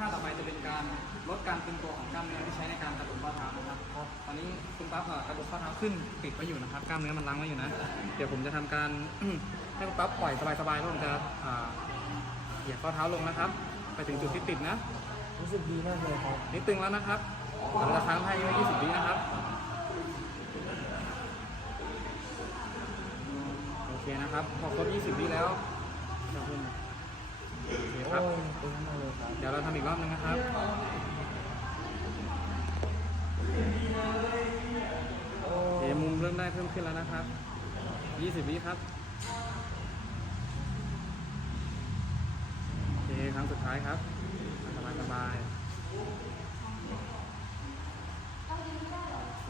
ท่าต่อไปจะเป็นการลดการตึงตัวของกล้ามเนื้อที่ใช้ในการกระดูกข้อเท้านะครับเพราะตอนนี้คุณปั๊บอะกระดูกข้อเท้าขึ้นติดไว้อยู่นะครับกล้ามเนื้อมันล้างไว้อยู่นะเดี๋ยวผมจะทำการ ให้คุณปั๊บปล่อยสบายๆแล้วผมจะอ่าเหยียดข้อเท้าลงนะครับ ไปถึงจุดที่ติดนะรู้สึกดีมากเลยครับ นี่ตึงแล้วนะครับเราจะค้างให้ไว้20วินะครับโอเคนะครับพอครบ20วิแล้วจะขึ้นโอเคค โอ้รับยตึงมากเลยครับ เดี๋ยวเราทำอีกรอบนึงนะครับโอ้โอเคมุมเริ่มได้เพิ่มขึ้นแล้วนะครับ 20วิครับ โอเคครั้งสุดท้ายครับ สบายสบายๆโอเค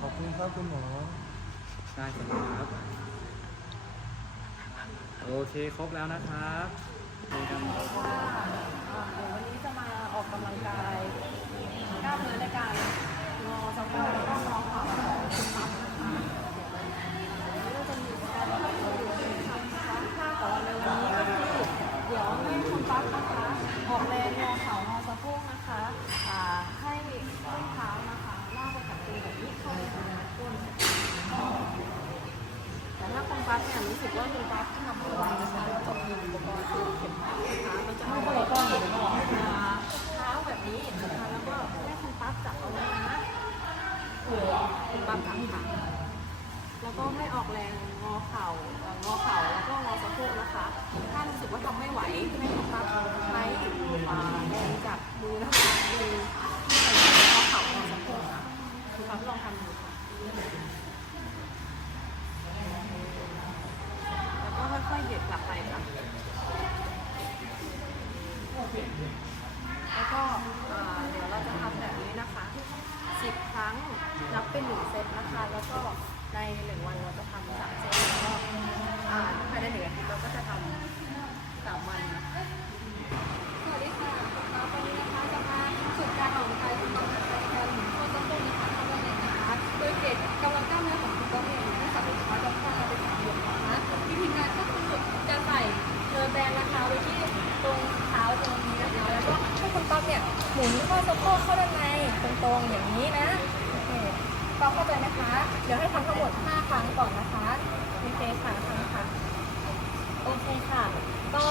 ขอบคุณครับคุณหมอ ได้ครับ โอเคครบแล้วนะครับโอเคครับค่ะเดี๋ยววันนี้จะมาออกกำลังกายกล้ามเนื้อในการงอสะโพกแล้วก็งอเข่าของคุณปั๊บนะคะเดี๋ยวเราจะมีการทำอยู่ที่ทำนะคะท่าของเราในวันนี้ก็คือเดี๋ยวให้คุณปั๊บนะคะออกแรงงอเข่างอสะโพกนะคะอ่าให้ส้นเท้านะคะลากไปกับตัวแบบนี้เข้าไปหาก้นแต่ ถ้าคุณปั๊บเนี่ยรู้สึกว่าคุณปั๊บทำไม่ไหวนะคะก็ต้องมีอุปกรณ์คือเข็มขัดนะคะมันจะให้บริการเท้าแบบนี้นะคะแล้วก็ให้คุณปั๊บจับเอาไว้นะเออคุณปั๊บถังขาแล้วก็ให้ออกแรงงอเข่างอเข่าแล้วก็งอสะโพกนะคะ ถ้ารู้สึกว่าทำไม่ไหวให้คุณปั๊บใช้แรงจับมือนะคะมือที่ใส่งอเข่างอสะโพกนะคุณปั๊บลองทำดูค่ะ ในหนึ่งวันเราจะทำสามเซตแล้วก็อ่าภายในหนึ่งอาทิตย์เราก็จะทำสามวัน เข้าใจนะคะ เดี๋ยวให้ทำทั้งหมด 5 ครั้งก่อนนะคะโอเคค่ะครั้งค่ะ โอเคค่ะ ก็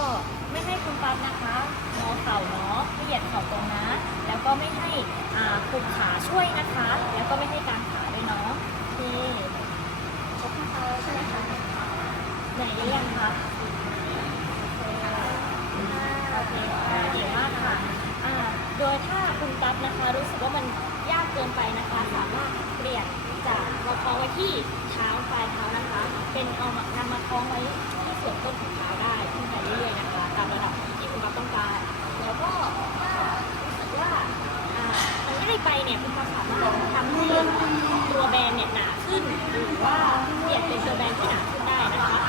ไม่ให้คุณปั๊บนะคะงอเข่าเนาะไม่เหยียดเข่าตรงนะ แล้วก็ไม่ให้อ่าปลุกขาช่วยนะคะ แล้วก็ไม่ให้กางขาด้วยเนาะโอเคครบ5ครั้งแล้วใช่ไหมคะเหนื่อยหรือยังคะโอเคค่ะเก่งมากค่ะอ่าโดยถ้าคุณปั๊บนะคะ รู้สึกว่ามันยากเกินไปนะคะ สามารถเปลี่ยน จากเราคล้องไว้ที่เท้าปลายเท้านะคะ เป็นเอามานำมาคล้องไว้ที่ส่วนต้นของเท้าได้ขึ้นไปเรื่อยๆนะคะ ตามระดับที่คุณปั๊บต้องการ แล้วก็ถ้ารู้สึกว่าอ่ามันไม่ได้ไปเนี่ยคุณปั๊บสามารถทำให้ตัวแบรนด์เนี่ยหนาขึ้น หรือว่าเปลี่ยนเป็นตัวแบรนด์ที่หนาขึ้นได้นะคะ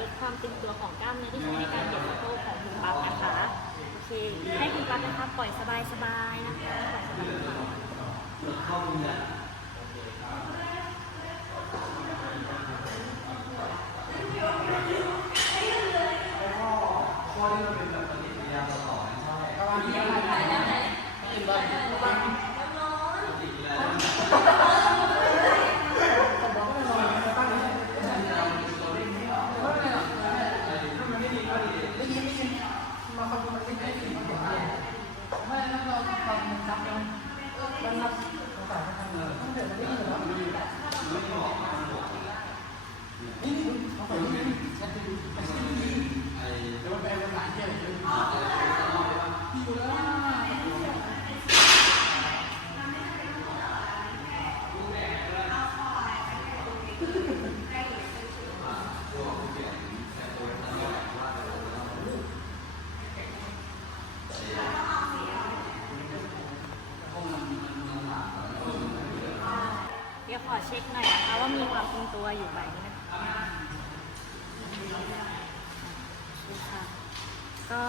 ลดความตึงตัวของกล้ามเนื้อที่ใช้ในการเหยียดสะโพกของคุณปั๊บนะคะโอเคให้คุณปั๊บนะคะปล่อยสบายๆนะคะปล่อยสบายๆข้อที่มันเป็นแบบปฏิกิริยาต่อใช่ประมาณนี้ อยู่ไหมนะคะค่ะก็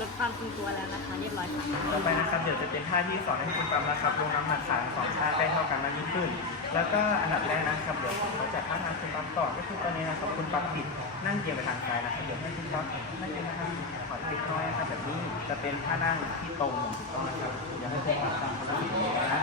ลดความคงตัวแล้วนะคะเรียบร้อยค่ะต่อไปนะครับเดี๋ยวจะเป็นท่าที่สอนให้คุณปั๊มนะครับลงน้ำหนักขาทั้งสองท่าได้เท่ากันมากยิ่งขึ้น แล้วก็อันดับแรกนะครับเดี๋ยวผมจะจัดท่าทางคุณปั๊มก่อนก็คือตอนนี้นะครับคุณปั๊มบิดนั่งเกียงไปทางซ้ายนะครับเดี๋ยวให้คุณปั๊มนั่งเกียงไปทางขวาเล็กน้อยนะครับแบบนี้จะเป็นท่านั่งที่ตรงถูกต้องนะครับเดี๋ยวให้คุณปั๊มตามคนละบิดเลยนะ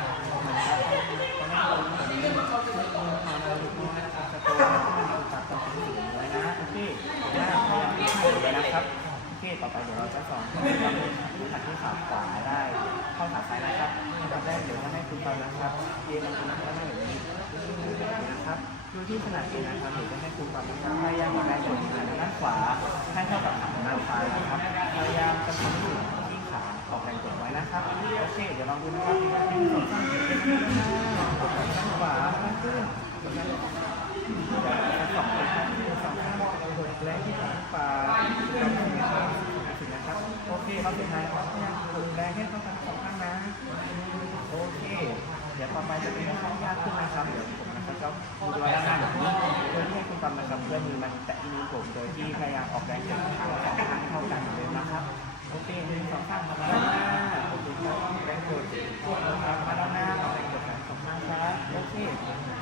นะครับเย็นนครับแล้วก็แบบนี้นะครับดูที่ขนาดเองนะครับเดี๋ยวจะให้คุณปั๊มพยายามแรงกดที่ขาด้านขวาให้เท่ากับขาด้านซ้ายนะครับพยายามจะทำให้อยู่ที่ขาออกแรงกดไว้นะครับโอเคเดี๋ยวลองดูนะครับหนึ่งสองสามสี่ด้านขวาขึ้นกดด้นขวาสองสองข้างกดแรงที่ขาขวาเราถึงนะครับถึงนะครับโอเคเราสุดท้ายครับกดแรงให้เท่ากันสองข้างนะโอเค ดี๋ยวต่อไปจะเป็นข้างยากขึ้นนะครับเดี๋ยวผมนะครับจะดูตัวด้านหน้าแบบนี้โดยที่ให้คุณปั๊มนะครับเพื่อมือมันแตะที่นิ้วผมโดยที่พยายามออกแรงจากขาสองข้างเท่ากันเลยนะครับโอเคหนึ่งสองข้างมาด้านหน้าโอเคครับแรงกดนะครับมาด้านหน้าออกแรงกดแรงสองข้างครับโอเค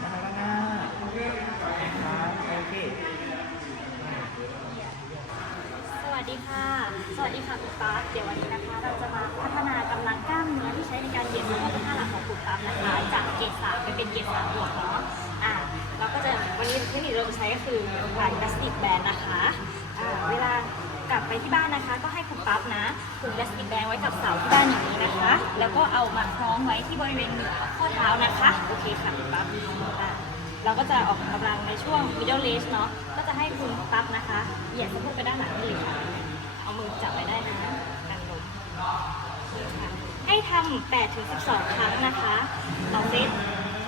มาด้านหน้าครับโอเค สวัส ดีค่ะ สวัสดีค่ะคุณปั๊บเดี๋ยววันนี้นะคะ เราจะมาพัฒนากำลังกล้ามเนื้อที่ใช้ในการเหยียดแล้วก็เท่าหลักของคุณปั๊บนะคะ จากเกรดสามไปเป็นเกรดสามบวกเนาะ อ่าเราก็จะวันนี้เทคนิคเราจะใช้ก็คือผ่านพลาสติกแบนนะคะอ่าเวลากลับไปที่บ้านนะคะ ก็ให้คุณปั๊บนะผูกพลาสติกแบนไว้กับเสาที่บ้านอย่างนี้นะคะ แล้วก็เอามาคล้องไว้ที่บริเวณเหนือข้อเท้านะคะ โอเคค่ะคุณปั๊บอ่า เราก็จะออกกำลังในช่วง middle range เนาะ ก็จะให้คุณปั๊บนะคะ เหยียดสะโพกไปด้านหลังนี่เลยค่ะเอามือจับไปได้นะกันลมให้ทำ8ถึง12 ครั้งนะคะต่อเซต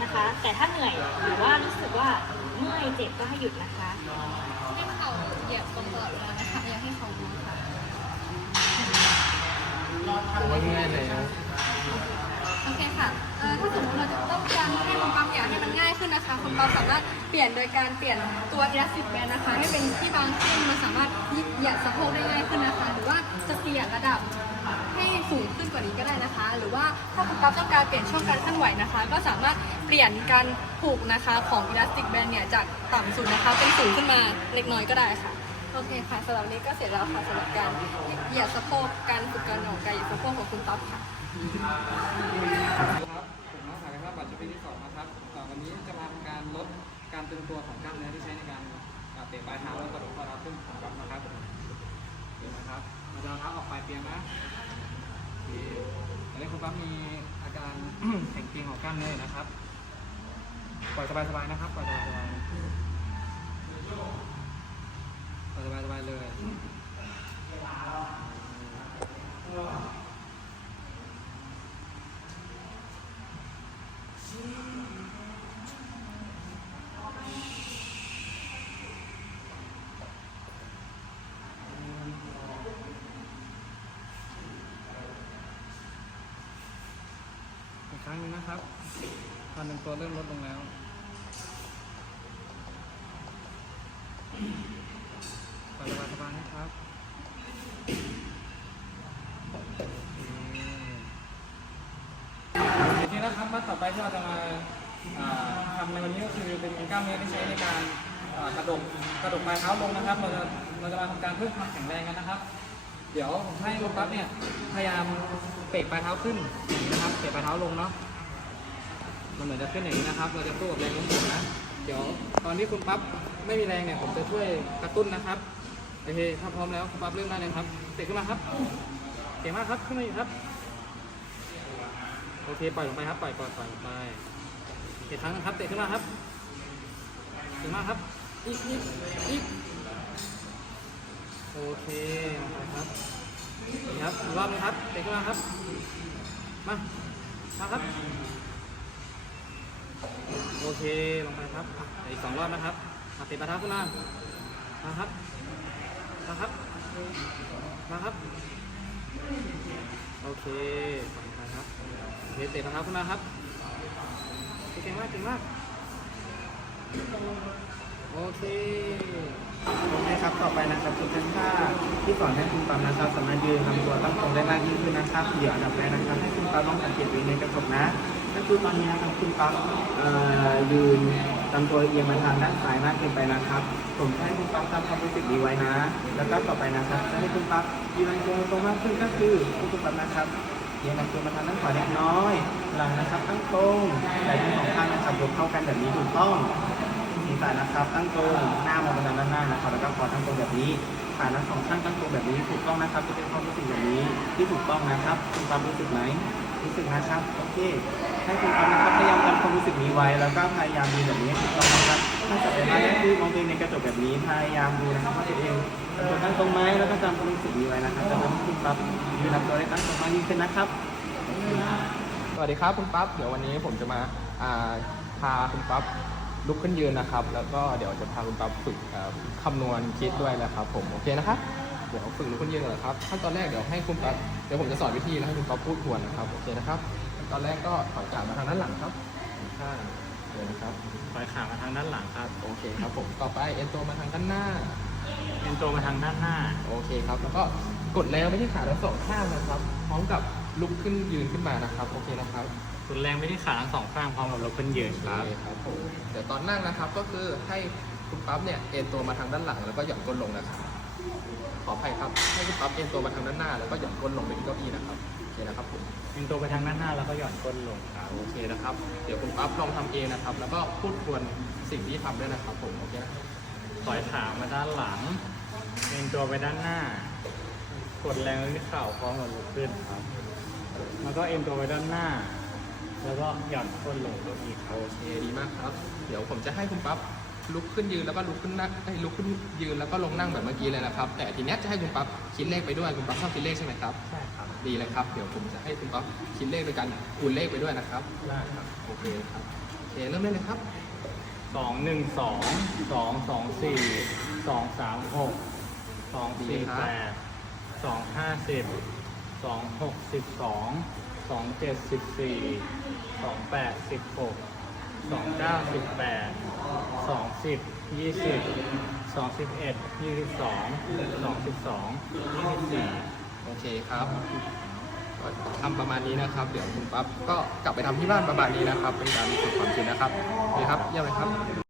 นะคะ แต่ถ้าเหนื่อยหรือว่ารู้สึกว่าเมื่อยเจ็บก็ให้หยุดนะคะให้เขาเหยียบตรงตลอดเวลานะคะอย่าให้เขารู้ค่ะผมว่าง่ายเลยนะโอเคค่ะเอ่อถ้าสมมติเราจะต้องการให้มันปั๊มอยากให้มันง่ายขึ้นนะคะ คุณปั๊มสามารถเปลี่ยนโดยการเปลี่ยนตัวอิลาสติกแบนนะคะ ให้เป็นที่บางขึ้นมันสามารถเหยียดสะโพกได้ง่ายขึ้นนะคะ หรือว่าจะเปลี่ยนระดับให้สูงขึ้นกว่านี้ก็ได้นะคะ หรือว่าถ้าคุณปั๊มต้องการเปลี่ยนช่วงการเคลื่อนไหวนะคะ ก็สามารถเปลี่ยนการผูกนะคะของอิลาสติกแบนเนี่ยจากต่ำสุดนะคะเป็นสูงขึ้นมาเล็กน้อยก็ได้ค่ะโอเคค่ะสำหรับนนี้ก็เสร็จแล้วค่ะสำหรับการเหยียดสะโพกการฝึกการออกกายเหยียดสะโพกของคุณต๊อบค่ะ ครับผมนักถ่ายภาพบัตรชุดที่สองนะครับวันนี้จะมาทำการลดการตึงตัวของกล้ามเนื้อที่ใช้ในการเตะปลายเท้าและกระดูกข้อเท้าขึ้นของรับนะครับเดี๋ยวนะครับเราจะเอาเท้าออกปลายเตียงนะโอเคตอนนี้คุณปั๊บมีอาการแข็งเกร็งของกล้ามเนื้อนะครับปล่อยสบายๆนะครับปล่อยสบายๆปล่อยสบายๆเลย รั้งหนึงนะครับความหนึ่งตัวเริ่มลดลงแล้ว ปล่อยสบายๆนะครับเคทีนี้นะครับมาต่อไปที่เราจะมาอ่าทำในวันนี้ก็คือเป็นกล้ามเนื้อที่ใช้ในการอ่ากระดกกระดกปลายเท้าลงนะครับ เราจะเราจะมาทำการเพิ่มความแข็งแรงกันนะครับ เดี๋ยวผมให้ลูกปั๊บเนี่ย พยายามเตะปลายเท้าขึ้นนะครับเตะปลายเท้าลงเนาะ มันเหมือนจะขึ้นอย่างนี้นะครับ เราจะสู้กับแรงโน้มถ่วงนะ เดี๋ยวตอนที่คุณปั๊บไม่มีแรงเนี่ย ผมจะช่วยกระตุ้นนะครับ โอเค ถ้าพร้อมแล้วคุณปั๊บเริ่มได้เลยครับ เตะขึ้นมาครับ เก่งมากครับ ขึ้นมาอีกครับ โอเค ปล่อยลงไปครับ ปล่อยปล่อยปล่อยไปอีกครั้งนะครับ เตะขึ้นมาครับเก่งมากครับ อีกอีกอีก โอเคนะครับนี่ครับรอบนึงครับเตะขึ้นมาครับ มา มาครับ โอเค ลงไปครับอีกสองรอบนะครับมาเตะปะทะขึ้นมา มาครับ มาครับ มาครับ โอเคขอบคุณครับโอเคเตะปะทะขึ้นมาครับ เก่งมาก เก่งมาก โอเคโอเคครับต่อไปนะครับจะเป็นท่าที่สอนให้คุณปั๊มนะครับสามารถยืนทำตัวตั้งตรงได้มากยิ่งขึ้นนะครับเดี๋ยวอันดับแรกนะครับให้คุณปั๊มลองสังเกตตัวในกระจกนะก็คือตอนนี้นะครับคุณปั๊มเอ่อยืนลำตัวเอียงมาทางด้านซ้ายมากเกินไปนะครับ ผมให้คุณปั๊มทำความรู้สึกนี้ไว้นะ แล้วก็ต่อไปนะครับจะให้คุณปั๊มยืนลำตัวตรงมากขึ้นก็คือคุณปั๊มนะครับเอียงลำตัวมาทางด้านขวาเล็กน้อย หลังนะครับตั้งตรงไหล่ทั้งสองข้างนะครับยกเข้ากันแบบนี้ถูกต้อง ศีรษะนะครับ ตั้งตรงหน้ามองไปทางด้านหน้านะครับแล้วก็คอตั้งตรงแบบนี้ขาทั้งสองข้างตั้งตรงแบบนี้ถูกต้องนะครับจะเป็นความรู้สึกแบบนี้ที่ถูกต้องนะครับคุณความรู้สึกไหมรู้สึกนะครับโอเคให้คุณความนะครับพยายามจำความรู้สึกนี้ไว้ แล้วก็พยายามดูแบบนี้ถูกต้องนะครับถ้าจับเป็นหน้าแรกคือมองตัวเองในกระจกแบบนี้พยายามดูนะครับว่าตัวเองตัวตั้งตรงไหมแล้วก็จำความรู้สึกนี้ไว้นะครับจะทำให้คุณปั๊บยืนลำตัวได้ตั้งตรงมากยิ่งขึ้นนะครับสวัสดีครับคุณปั๊บเดี๋ยววันนี้ผมจะมาอ่าพาคุณปั๊บ ลุกขึ้นยืนนะครับ แล้วก็เดี๋ยวจะพาคุณปั๊บฝึกเอ่อคำนวณคิดด้วยนะครับ ผมโอเคนะครับเดี๋ยวฝึกลุกขึ้นยืนก่อนนะครับขั้นตอนแรกเดี๋ยวให้คุณปั๊บเดี๋ยวผมจะสอนวิธีแล้วให้คุณปั๊บพูดทวนนะครับโอเคนะครับขั้นตอนแรกก็ถอยกลับมาทางด้านหลังครับข้างเดี๋ยวนะครับปล่อยขามาทางด้านหลังครับ โอเคครับผมต่อไปเอ็นตัวมาทางด้านหน้า เอ็นตัวมาทางด้านหน้า โอเคครับ แล้วก็กดแล้วไม่ใช่ขาทั้งสองข้างนะครับ พร้อมกับลุกขึ้นยืนขึ้นมานะครับ โอเคนะครับสุดแรงไปที่ขาทั้งสองข้างพร้อมกับเราขึ้นยืนโอครับเคครับผมเดี๋ยว ตอนนั่งนะครับ ก็คือให้คุณปั๊บเนี่ยเอ็นตัวมาทางด้านหลังแล้วก็หย่อนก้นลงนะครับ ขออภัยครับให้คุณปั๊บเอ็นตัวมาทางด้านหน้า แล้วก็หย่อนก้นลงไปที่เก้าอี้นะครับโอเคนะครับผมเอ็นตัวไปทางด้านหน้าแล้วก็หย่อนก้นลงครับโอเคนะครับ เดี๋ยวคุณปั๊บลองทำเองนะครับ แล้วก็พูดทวนสิ่งที่ทำด้วยนะครับผมโอเคนะครับปล่อยขามาด้านหลังเอ็นตัวไปด้านหน้า กดแรงไปที่เข่าพร้อมกับลุกขึ้นครับ แล้วก็เอ็นตัวไปด้านหน้า แล้วก็หย่อนก้นลงตัวอีกครับโอเคดีมากครับ เดี๋ยวผมจะให้คุณปั๊บลุกขึ้นยืนแล้วก็ลุกขึ้นนั่งให้ยลุกขึ้นยืนแล้วก็ลงนั่งแบบเมื่อกี้เลยนะครับ แต่ทีเนี้ยจะให้คุณปั๊บคิดเลขไปด้วยคุณปั๊บชอบคิดเลขใช่ไหมครับ ใช่ครับดีเลยครับ เดี๋ยวผมจะให้คุณปั๊บคิดเลขโดยการคูณเลขไปด้วยนะครับ ได้ครับโอเคครับโอเคเริ่มได้เลยครับ สองหนึ่งสองสองสองสี่สองสามหกสองสี่แปดสองห้าสิบสองหกสิบสอง สองเจ็ดสิบสี่สองแปดสิบหกสองเก้าสิบแปดสองสิบยี่สิบสองสิบเอ็ดยี่สิบสองสองสิบสองยี่สิบสี่โอเคครับก็ทำประมาณนี้นะครับ เดี๋ยวคุณปั๊บก็กลับไปทำที่บ้านประมาณนี้นะครับ เป็นการฝึกความคิดนะครับโอเคครับเยี่ยมเลยครับ